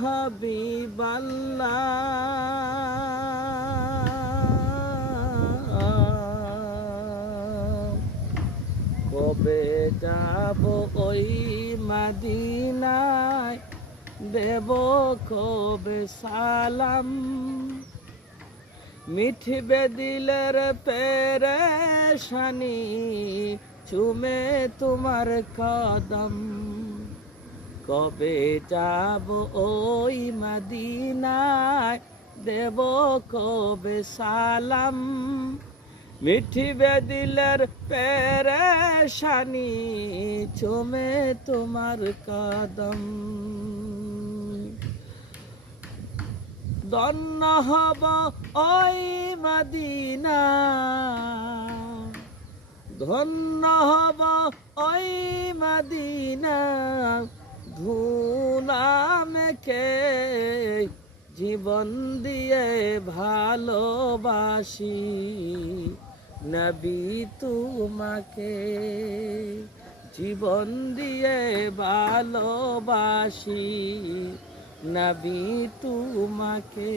হাবিবাল্লাহ, কবে যাব ওই মদিনায়, দেব কবে সালাম, মিঠবে দিলের পেরেশানি, চুমে তোমার কদম। কবে যাব ওই মদিনায়, দেব কবে সালাম, মিঠবে দিলের পেরেশানি, চুমে তোমার কদম। ধন্য হব ওই মদিনা, ধন্য হব ওই মদিনা, ধুলা মেখে জীবন দিয়ে ভালোবাসি নবী তোমাকে, জীবন দিয়ে ভালোবাসি নবী তোমাকে।